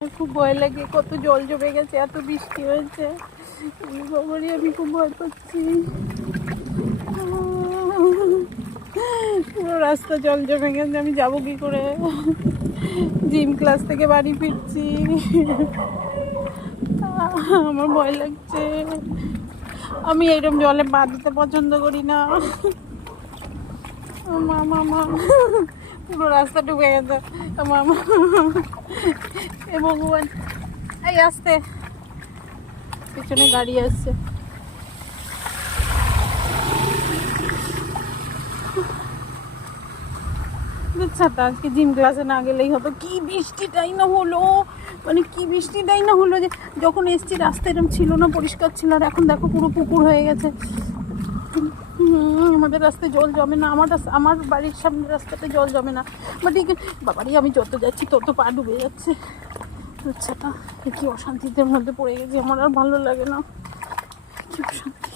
খুব ভয় লাগে, কত জল জমে গেছে, এত বৃষ্টি হয়েছে। বাবারই আমি খুব ভয় পাচ্ছি। পুরো রাস্তা জল জমে গেছে, আমি যাবো কি করে? জিম ক্লাস থেকে বাড়ি ফিরছি, আমার ভয় লাগছে। আমি এরকম জলে পা দিতে পছন্দ করি না। মামা পুরো রাস্তা ডুবে গেছে। মামা এ ভগবান, এই আসতে, পিছনে গাড়ি আসছে। ছাতা আজকে জিম ক্লাসে না গেলেই হতো। কি বৃষ্টিটাই না হলো, মানে কি বৃষ্টিটাই না হলো, যে যখন এসছি রাস্তা এরকম ছিল না, পরিষ্কার ছিল, আর এখন দেখো পুরো পুকুর হয়ে গেছে। আমাদের রাস্তায় জল জমে না, আমার বাড়ির সামনে রাস্তাতে জল জমে না, বাট বাবারই আমি যত যাচ্ছি তত পা ডুবে যাচ্ছে। আচ্ছা, কি অশান্তিতে মধ্যে পড়ে গেছি, আমার আর ভালো লাগে না, কি অশান্তি।